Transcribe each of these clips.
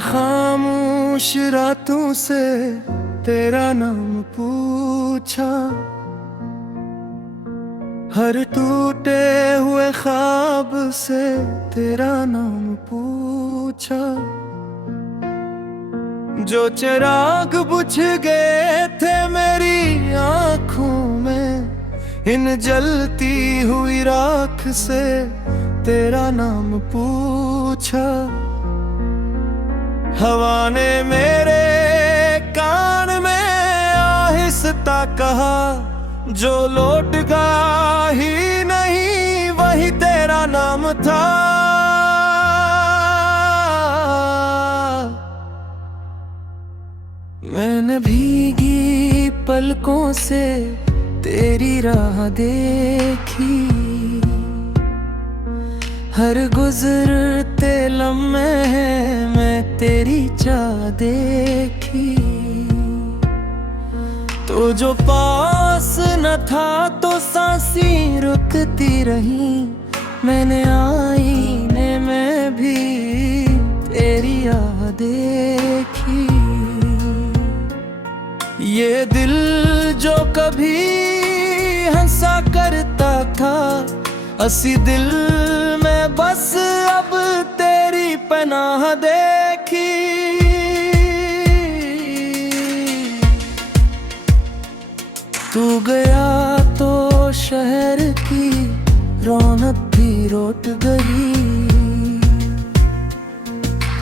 खामोश रातों से तेरा नाम पूछा, हर टूटे हुए ख्वाब से तेरा नाम पूछा। जो चिराग बुझ गए थे मेरी आंखों में, इन जलती हुई राख से तेरा नाम पूछा। हवा ने मेरे कान में आहिस्ता कहा, जो लौटगा ही नहीं वही तेरा नाम था। मैंने भीगी पलकों से तेरी राह देखी, हर गुजरते लम्हे मैं तेरी चाह देखी। तो जो पास न था तो सांसें रुकती रही, मैंने आईने में भी तेरी आह देखी। ये दिल जो कभी हंसा करता था, असी दिल में बस अब तेरी पनाह देखी। तू गया तो शहर की रौनक भी लौट गई,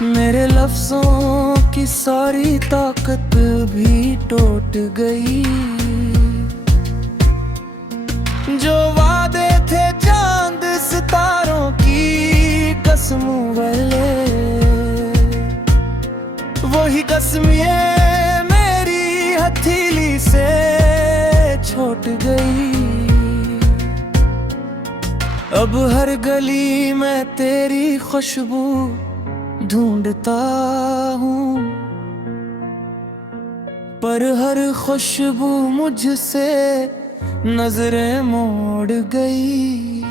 मेरे लफ्जों की सारी ताकत भी टूट गई। जो वादे थे चांद सितारों की कसमों वाले, वही कसमें मेरी हथेली से छूट गई। अब हर गली में तेरी खुशबू ढूंढता हूँ, पर हर खुशबू मुझसे नजरें मोड़ गई।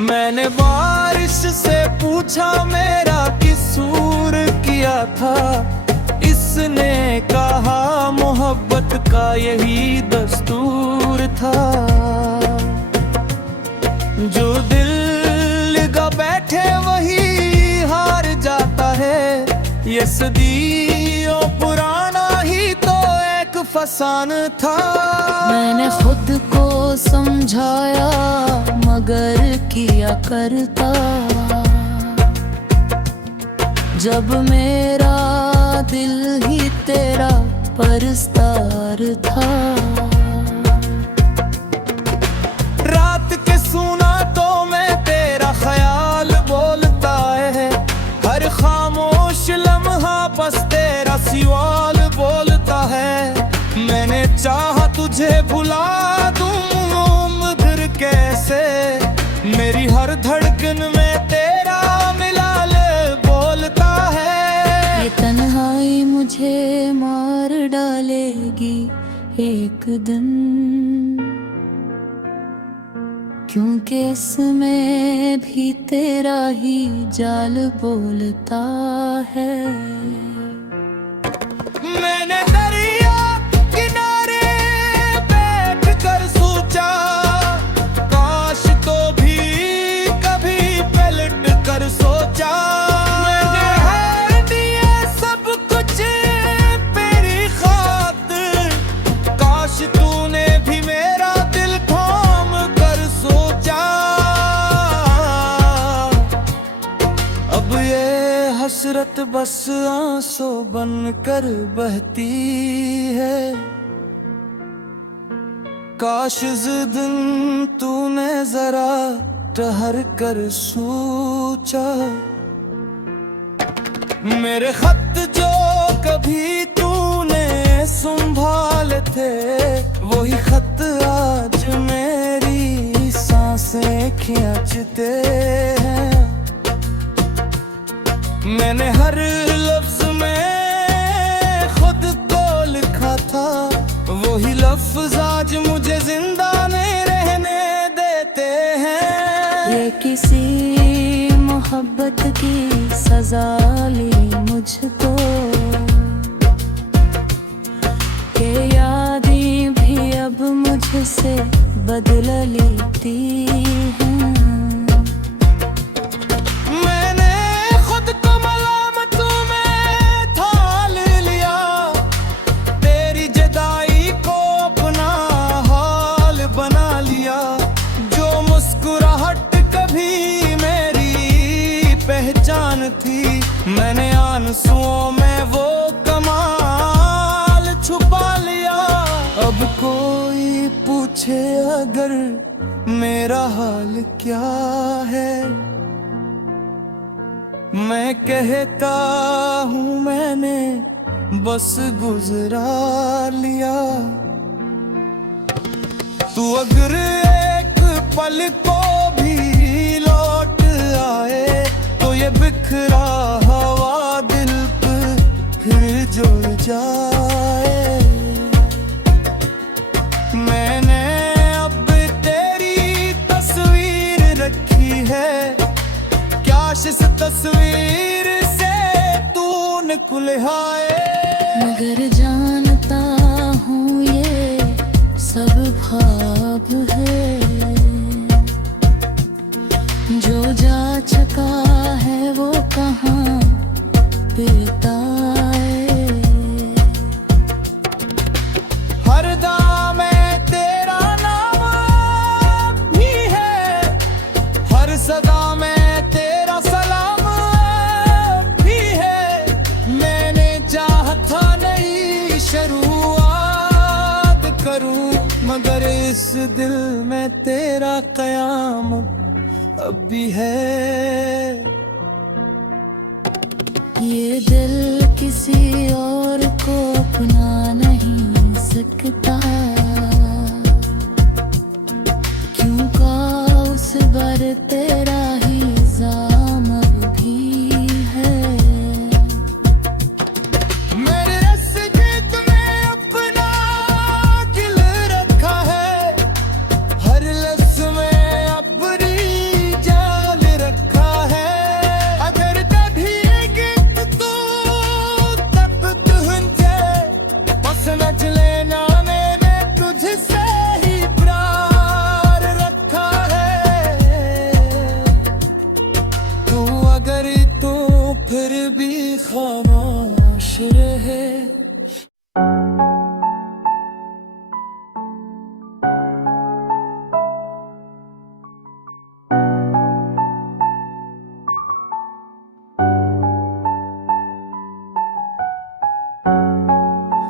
मैंने बारिश से पूछा मेरा किसूर किया था, इसने कहा मोहब्बत का यही दस्तूर था। जो दिल लगा बैठे वही हार जाता है, ये सदियों पुराना ही तो एक फसान था। मैंने खुद को समझाया मगर किया करता, जब मेरा दिल ही तेरा परस्तार था। रात के सुना तो मैं तेरा ख्याल बोलता है, हर खामोश लम्हा बस तेरा सवाल बोलता है। मैंने चाहा तुझे भुला दूं मगर कैसे, मेरी हर धड़कन में तेरा मिलाल बोलता है। ये तन्हाई मुझे मार डालेगी एक दिन, क्योंकि इसमें भी तेरा ही जाल बोलता है। मैंने दरिया किनारे बैठ कर सोचा, काश तो भी कभी पलट कर सोचा। मैंने हार दिया सब कुछ तेरी खातिर, काश तूने भी मेरा दिल थाम कर सोचा। अब ये हसरत बस आंसू बन कर बहती है, काश इस दिन तूने जरा ठहर कर सोचा। मेरे खत जो कभी तूने संभाले थे, वही खत आज मेरी सांसें खींचते हैं। मैंने हर लफ्ज में खुद को लिखा था, वही लफ्ज आज मुझे जिंदा नहीं रहने देते हैं। ये किसी मोहब्बत की सजा ली मुझको, के यादें भी अब मुझसे बदल लेती हैं। मैंने खुद को मलामतों में थाल लिया, तेरी जुदाई को अपना हाल बना लिया। जो मुस्कुराहट कभी मेरी पहचान थी, मैंने आंसुओं में वो कमाल छुपा लिया। अब कोई पूछे अगर मेरा हाल क्या है, मैं कहता हूँ मैंने बस गुजरा लिया। तू अगर एक पल को भी लौट आए, तो ये बिखरा हवा दिल पे फिर जुड़ जाए। मैंने अब तेरी तस्वीर रखी है, काश इस तस्वीर से तू न खुलहाए। मगर जानता हूँ ये सब ख्वाब है, जो जा चुका है वो कहाँ बिताए। हर दाम में तेरा नाम भी है, हर सदा में तेरा सलाम भी है। मैंने चाहा नहीं शुरुआत करूं, मगर इस दिल में तेरा क़याम अब भी है। ये दिल किसी और को अपना नहीं सकता, क्यों का उस बार तेरा ही इल्जाम अब भी है। मेरे रस जीत में अपना दिल रखा है, हर लफ्ज़ में अपनी जान रखा है। अगर कभी गीत तू तब तुझे बस समझ लेना, मैंने तुझसे ही प्यार रखा है। तू अगर तो फिर भी खामोश रहे।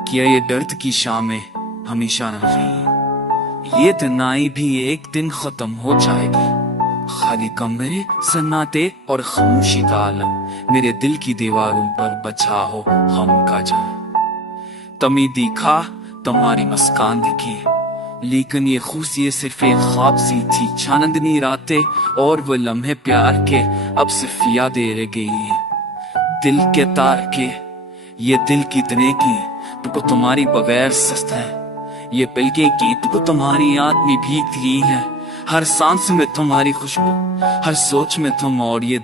क्या ये दर्द की शामें हमेशा न रही, ये तन्हाई भी एक दिन खत्म हो जाएगी। खाली कमरे, सन्नाटे और खामोशी का आलम मेरे दिल की दीवारों पर बचा हो हम का जाए। तमी दिखा, तुम्हारी मुस्कान दिखी, लेकिन ये खुशी सिर्फ एक ख्वाब सी थी। चांदनी रातें और वो लम्हे प्यार के अब सिर्फ यादें रह गई हैं। दिल के तार के ये दिल कितने की तुमको तुम्हारी बगैर सस्ता है। ये पलके की तुमको तुम्हारी याद में भीगती है। हर सांस में तुम्हारी खुशबू, हर सोच में तुम, और ये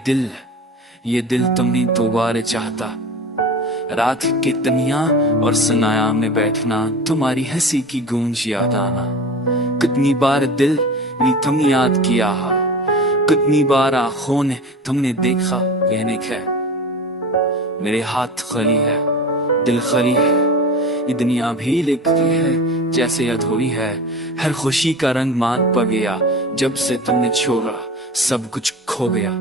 दिल तुमने दोबारा चाहता। रात की तनिया और सनाया में बैठना, तुम्हारी हंसी की गूंज याद आना। कितनी बार दिल ने तुम याद किया, कितनी बार आंखों ने तुमने देखा। कहने का मेरे हाथ खाली है, दिल खाली है, ये दुनिया भी लिखती है जैसे अधूरी है। हर खुशी का रंग मात पड़ गया, जब से तुमने छोड़ा सब कुछ खो गया।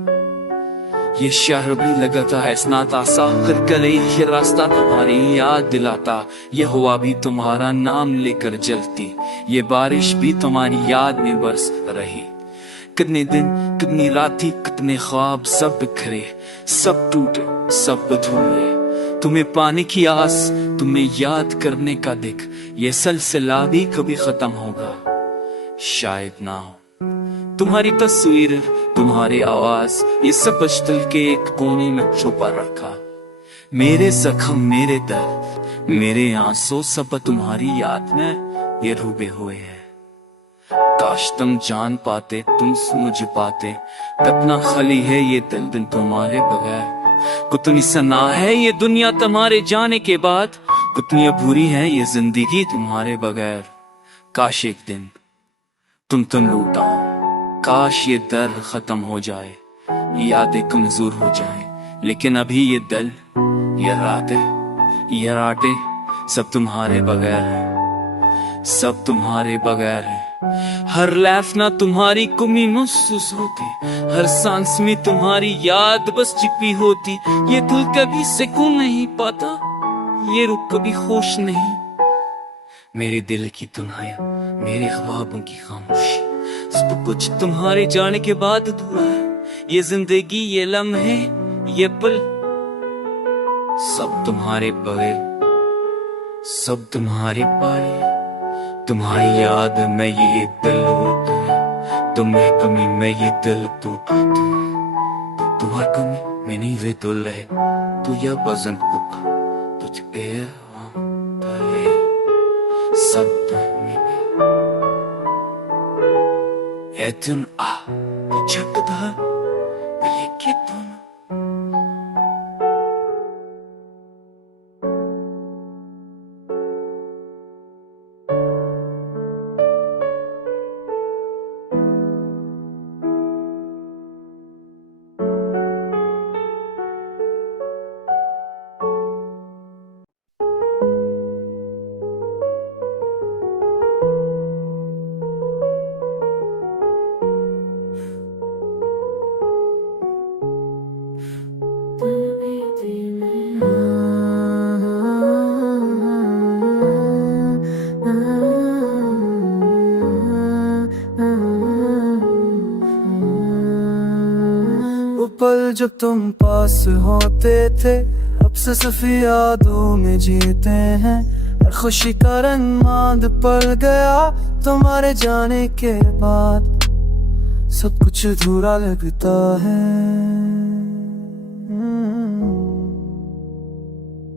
ये शहर भी लगाता है स्नाता सा, हर गली ये रास्ता तुम्हारी याद दिलाता। ये हवा भी तुम्हारा नाम लेकर जलती, ये बारिश भी तुम्हारी याद में बरस रही। कितने दिन, कितनी रातें, कितने ख्वाब, सब बिखरे, सब टूटे, सब अधूरे। तुम्हें पाने की आस, तुम्हें याद करने का दिख, ये सिलसिला भी कभी खत्म होगा शायद ना हो। तुम्हारी तस्वीर, तुम्हारी आवाज, ये सब दिल के एक कोने में छुपा रखा। मेरे जख्म, मेरे दर्द, मेरे आंसू सब तुम्हारी याद में ये डूबे हुए हैं। काश तुम जान पाते, तुम समझ पाते, कितना खाली है ये दिल तुम्हारे बगैर। कितनी सना है ये दुनिया तुम्हारे जाने के बाद, कितनी अधूरी है ये जिंदगी तुम्हारे बगैर। काश एक दिन तुम लौटा, काश ये दर्द खत्म हो जाए, यादें कमजोर हो जाए, लेकिन अभी ये दिल, ये रातें सब तुम्हारे बगैर है, सब तुम्हारे बगैर है। हर लैफ ना तुम्हारी कमी महसूस होती, हर सांस में तुम्हारी याद बस छिपी होती। ये दिल कभी सुकून नहीं पाता, ये रुख कभी खुश नहीं। मेरे दिल की तन्हाइयां, मेरे ख्वाबों की खामोशी, सब कुछ तुम्हारे जाने के बाद अधूरा है। ये जिंदगी, ये लम्हे, ये पल, सब तुम्हारे बगैर, सब तुम्हारे पाए। तुम्हारी याद में ये दिल रोता है, तुम्हें कमी में ये दिल टूटा है। तुम्हारी कमी में नहीं वे दिल है, तू या बजन होगा तुझ पे सब तुम आ झकदा लेके तुम। पल जब तुम पास होते थे, अब से सिर्फ यादों में जीते हैं। हर खुशी का रंग मांद पड़ गया तुम्हारे जाने के बाद, सब कुछ अधूरा लगता है।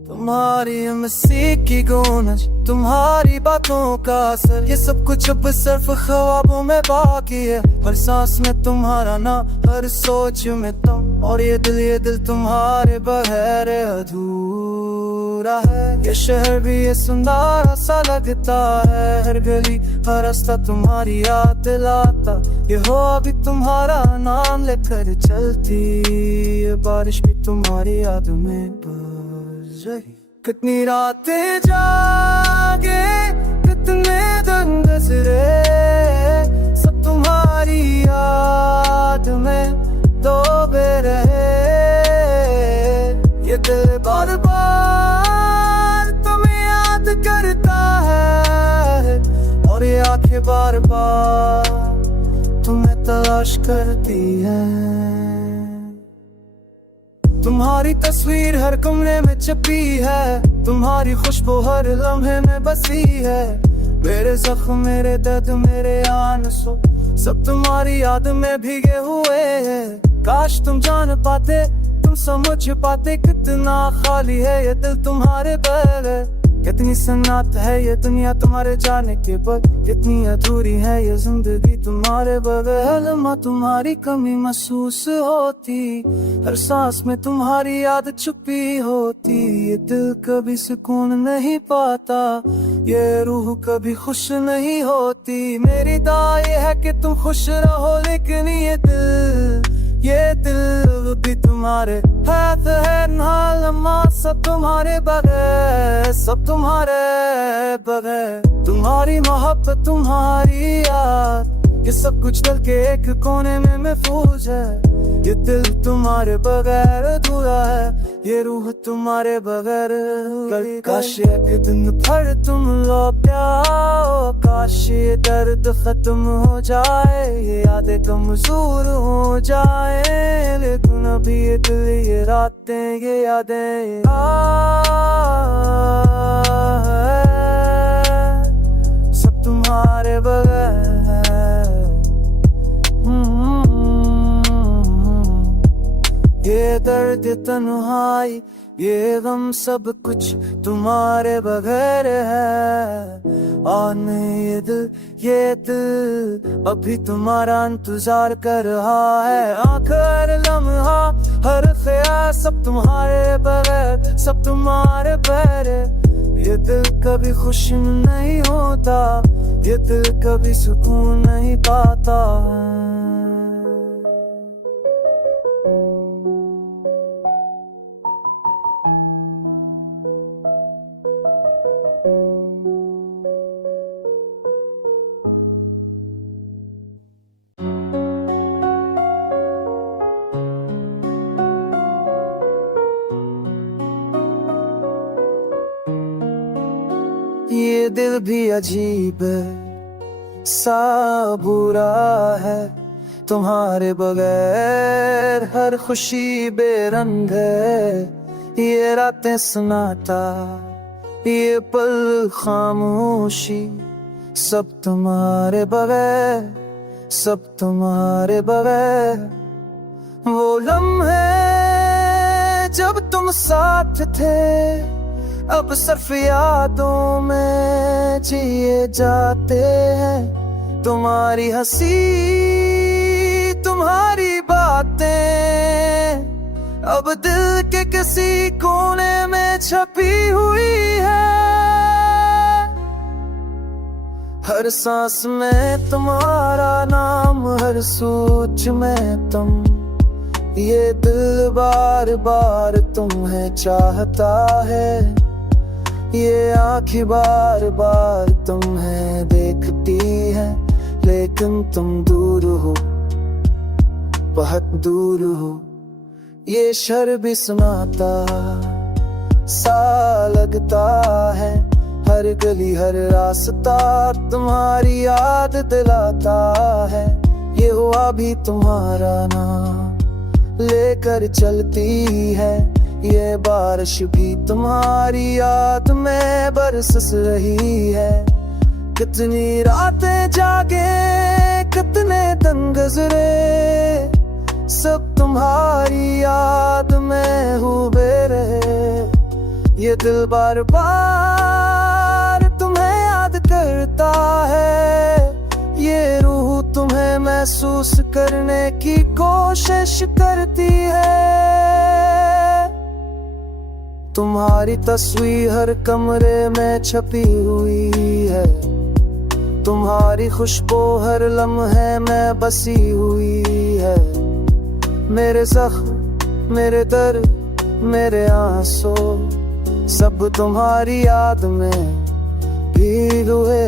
तुम्हारी हंसी की गूंज, तुम्हारी बातों का असर, ये सब कुछ अब सिर्फ ख्वाबों में बाकी है। हर सांस में तुम्हारा नाम, हर सोच में तुम, और ये दिल तुम्हारे बगैर अधूरा है। ये शहर भी ये सुंदर सा लगता है, हर गली हर रास्ता तुम्हारी याद दिलाता। ये हो अभी तुम्हारा नाम लेकर चलती, ये बारिश भी तुम्हारी याद में बज रही। कितनी रातें जागे, कितने दिन गुजरे, सब तुम्हारी याद में डूबे रहे। ये दिल बार बार तुम्हें याद करता है, और ये आंखें बार बार तुम्हें तलाश करती है। तुम्हारी तस्वीर हर कमरे में छपी है, तुम्हारी खुशबू हर लम्हे में बसी है। मेरे जख्म, मेरे दर्द, मेरे आंसू, सब तुम्हारी याद में भीगे हुए हैं। काश तुम जान पाते, तुम समझ पाते, कितना खाली है ये दिल तुम्हारे बगैर। कितनी सन्नाट है ये दुनिया तुम्हारे जाने के बाद, कितनी अधूरी है ये जिंदगी तुम्हारे बगैर। माँ तुम्हारी कमी महसूस होती, हर सांस में तुम्हारी याद छुपी होती। ये दिल कभी सुकून नहीं पाता, ये रूह कभी खुश नहीं होती। मेरी दुआ ये है कि तुम खुश रहो, लेकिन ये दिल भी तुम्हारे हाथ है ना लम्हा, सब तुम्हारे बगैर, सब तुम्हारे बगैर। तुम्हारी मोहब्बत, तुम्हारी याद, ये सब कुछ दिल के एक कोने में महफूज है। ये दिल तुम्हारे बगैर अधूरा है, ये रूह तुम्हारे बगैर। काश एक दिन फिर तुम लौट आओ, काश ये दर्द खत्म हो जाए, ये यादें कमजोर हो जाए, लेकिन अभी ये दिल, ये रातें, ये यादें सब तुम्हारे बगैर। ये दर्द, ये तन्हाई, ये गम सब कुछ तुम्हारे बगैर है। आन ये दिल अभी तुम्हारा इंतजार कर रहा है। आँख हर लम्हा हर ख्याल सब तुम्हारे बगैर, सब तुम्हारे पैर। ये दिल कभी खुश नहीं होता, ये दिल कभी सुकून नहीं पाता। ये दिल भी अजीब सा बुरा है, तुम्हारे बगैर हर खुशी बेरंग है। ये रातें सन्नाटा, ये पल खामोशी, सब तुम्हारे बगैर, सब तुम्हारे बगैर। वो लम्हे जब तुम साथ थे अब सिर्फ यादों में जिए जाते हैं। तुम्हारी हंसी तुम्हारी बातें अब दिल के किसी कोने में छपी हुई है। हर सांस में तुम्हारा नाम, हर सोच में तुम। ये दिल बार बार तुम्हें चाहता है, ये आँखें बार बार तुम्हें देखती है। लेकिन तुम दूर हो, बहुत दूर हो। ये शर भी सुनाता सा लगता है, हर गली हर रास्ता तुम्हारी याद दिलाता है। ये हुआ भी तुम्हारा नाम लेकर चलती है, ये बारिश भी तुम्हारी याद में बरस रही है। कितनी रातें जागे, कितने दिन गुजरे, सब तुम्हारी याद में डूबे रहे। ये दिल बार बार तुम्हें याद करता है, ये रूह तुम्हें महसूस करने की कोशिश करती है। तुम्हारी तस्वीर हर कमरे में छपी हुई है, तुम्हारी खुशबू हर लम्हे में बसी हुई है। मेरे जख्म, मेरे दर्द, मेरे आंसू, सब तुम्हारी याद में भीग हुए।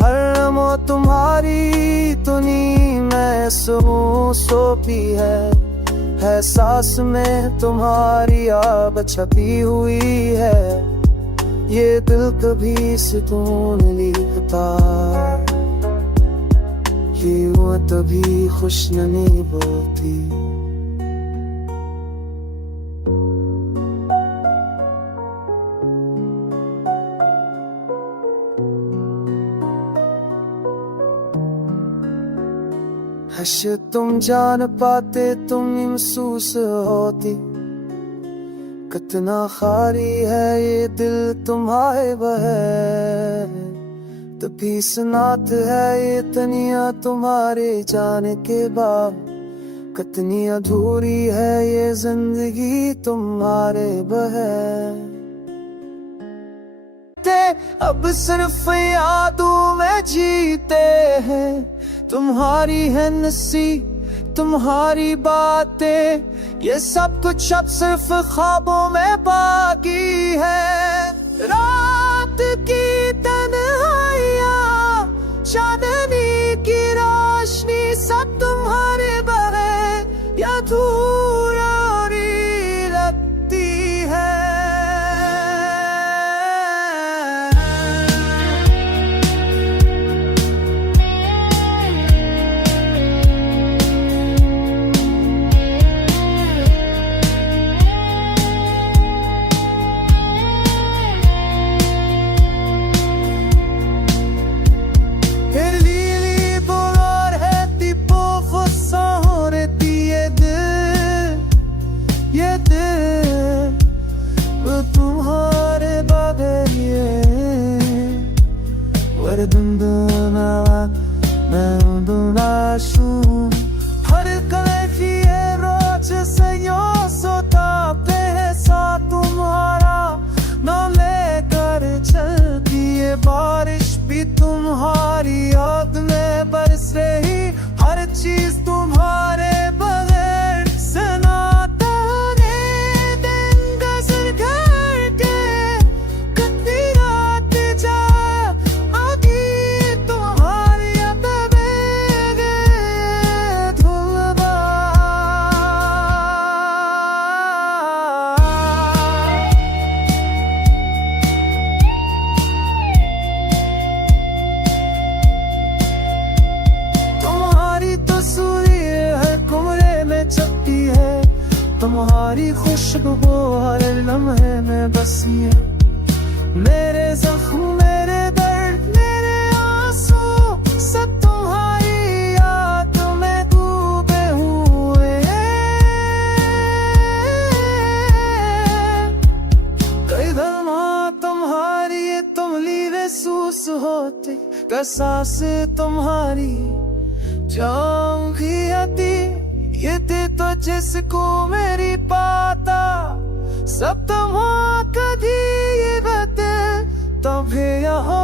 हर लम्हा तुम्हारी धुनी में सोपी है सांस में तुम्हारी आब छपी हुई है। ये दिल कभी सुकून लिखता, ये वो तभी खुश नहीं बोलती। हश तुम जान पाते, तुम महसूस होती। कितना खाली है ये दिल तुम्हारे बगैर, तभी सुनात है ये तनिया तुम्हारे जाने के बाद। कितनी अधूरी है ये जिंदगी तुम्हारे बगैर। अब सिर्फ यादों में जीते हैं, तुम्हारी है नसी, तुम्हारी बातें, ये सब कुछ अब सिर्फ ख्वाबों में बाकी है। रात की तन्हाइयाँ, चांदनी की रोशनी, सब तुम्हारे बगैर या अधूरी लगती है। खुशबू हर लम्हे में बसी है। मेरे जख्म मेरे दर्द मेरे आंसू सब तुम्हारी याद में डूबे हुए हैं। कई दमा तुम्हारी तुम लीवे सूस होती कसास तुम्हारी जाऊं भी आती ये दे तो जिसको मेरी पाता सब तुम कभी ये बते तभी यहाँ